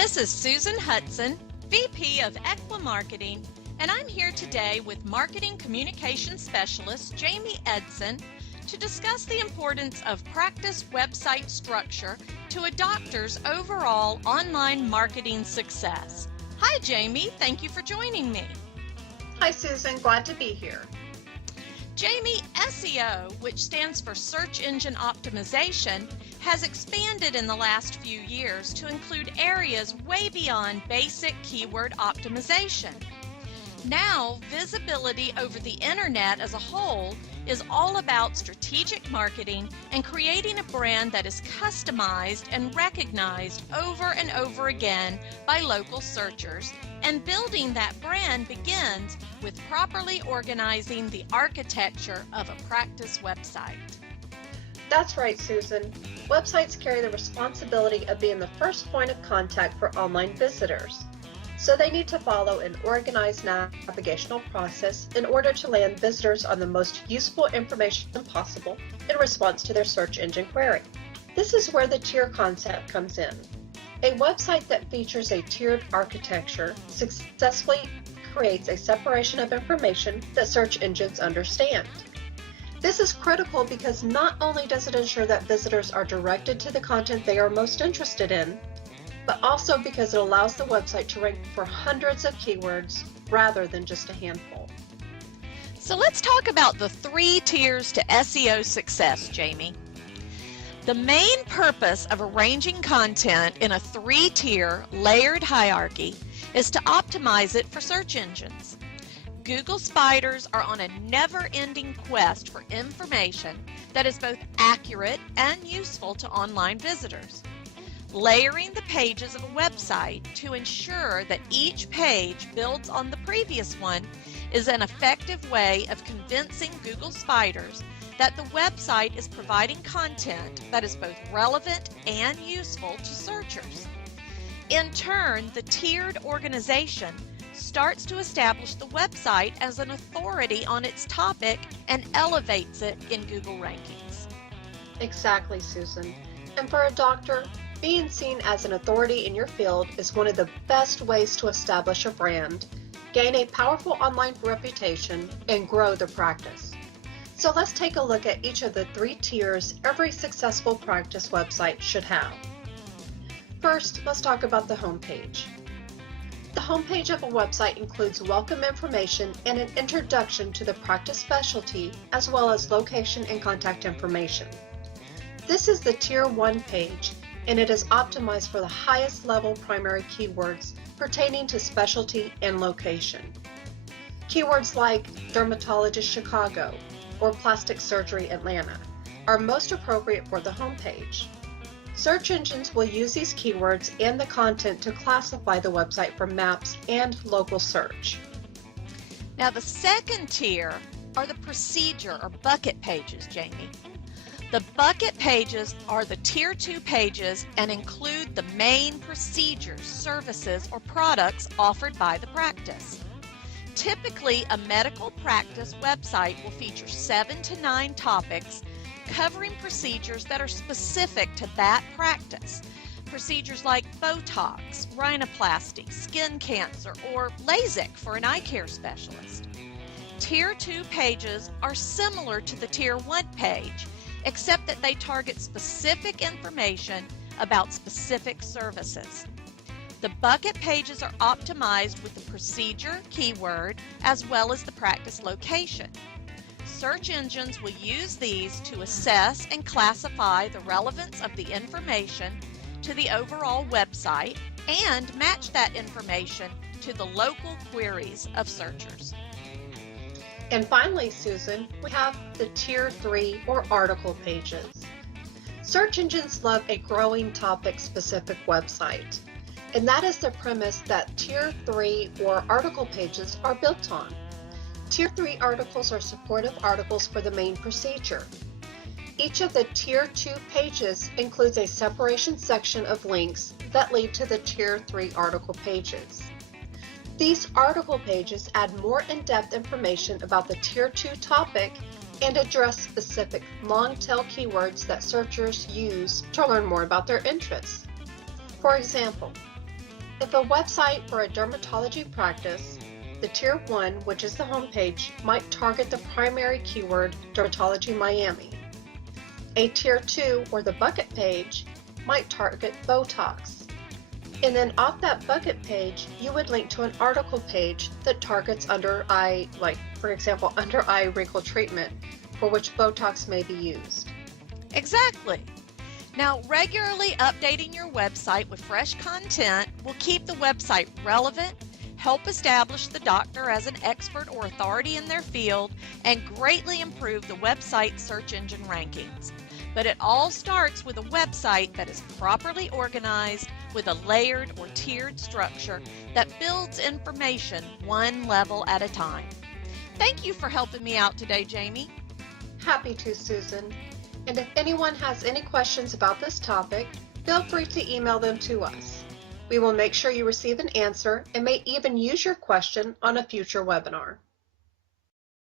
This is Susan Hudson, VP of Equa Marketing, and I'm here today with Marketing Communications Specialist Jamie Edson to discuss the importance of practice website structure to a doctor's overall online marketing success. Hi Jamie, thank you for joining me. Hi Susan, glad to be here. Jamie, SEO, which stands for Search Engine Optimization, has expanded in the last few years to include areas way beyond basic keyword optimization. Now, visibility over the internet as a whole is all about strategic marketing and creating a brand that is customized and recognized over and over again by local searchers, and building that brand begins with properly organizing the architecture of a practice website. That's right, Susan. Websites carry the responsibility of being the first point of contact for online visitors. So they need to follow an organized navigational process in order to land visitors on the most useful information possible in response to their search engine query. This is where the tier concept comes in. A website that features a tiered architecture successfully creates a separation of information that search engines understand. This is critical because not only does it ensure that visitors are directed to the content they are most interested in, but also because it allows the website to rank for hundreds of keywords rather than just a handful. So let's talk about the 3 tiers to SEO success, Jamie. The main purpose of arranging content in a 3-tier layered hierarchy is to optimize it for search engines. Google spiders are on a never-ending quest for information that is both accurate and useful to online visitors. Layering the pages of a website to ensure that each page builds on the previous one is an effective way of convincing Google spiders that the website is providing content that is both relevant and useful to searchers. In turn, the tiered organization starts to establish the website as an authority on its topic and elevates it in Google rankings. Exactly, Susan. And for a doctor, being seen as an authority in your field is one of the best ways to establish a brand, gain a powerful online reputation, and grow the practice. So let's take a look at each of the 3 tiers every successful practice website should have. First, let's talk about the homepage. The homepage of a website includes welcome information and an introduction to the practice specialty, as well as location and contact information. This is the Tier 1 page, and it is optimized for the highest level primary keywords pertaining to specialty and location. Keywords like dermatologist Chicago or plastic surgery Atlanta are most appropriate for the homepage. Search engines will use these keywords and the content to classify the website for maps and local search. Now the second tier are the procedure or bucket pages, Jamie. The bucket pages are the Tier 2 pages and include the main procedures, services, or products offered by the practice. Typically, a medical practice website will feature 7 to 9 topics covering procedures that are specific to that practice. Procedures like Botox, rhinoplasty, skin cancer, or LASIK for an eye care specialist. Tier 2 pages are similar to the Tier 1 page, except that they target specific information about specific services. The bucket pages are optimized with the procedure keyword as well as the practice location. Search engines will use these to assess and classify the relevance of the information to the overall website and match that information to the local queries of searchers. And finally, Susan, we have the Tier 3 or article pages. Search engines love a growing topic-specific website, and that is the premise that Tier 3 or article pages are built on. Tier 3 articles are supportive articles for the main procedure. Each of the Tier 2 pages includes a separation section of links that lead to the Tier 3 article pages. These article pages add more in-depth information about the Tier 2 topic and address specific long-tail keywords that searchers use to learn more about their interests. For example, If a website for a dermatology practice, the Tier 1, which is the homepage, might target the primary keyword Dermatology Miami. A Tier 2, or the bucket page, might target Botox. And then off that bucket page, you would link to an article page that targets under eye, like for example, under eye wrinkle treatment, for which Botox may be used. Exactly. Now, regularly updating your website with fresh content will keep the website relevant, help establish the doctor as an expert or authority in their field, and greatly improve the website search engine rankings. But it all starts with a website that is properly organized with a layered or tiered structure that builds information one level at a time. Thank you for helping me out today, Jamie. Happy to, Susan. And if anyone has any questions about this topic, feel free to email them to us. We will make sure you receive an answer and may even use your question on a future webinar.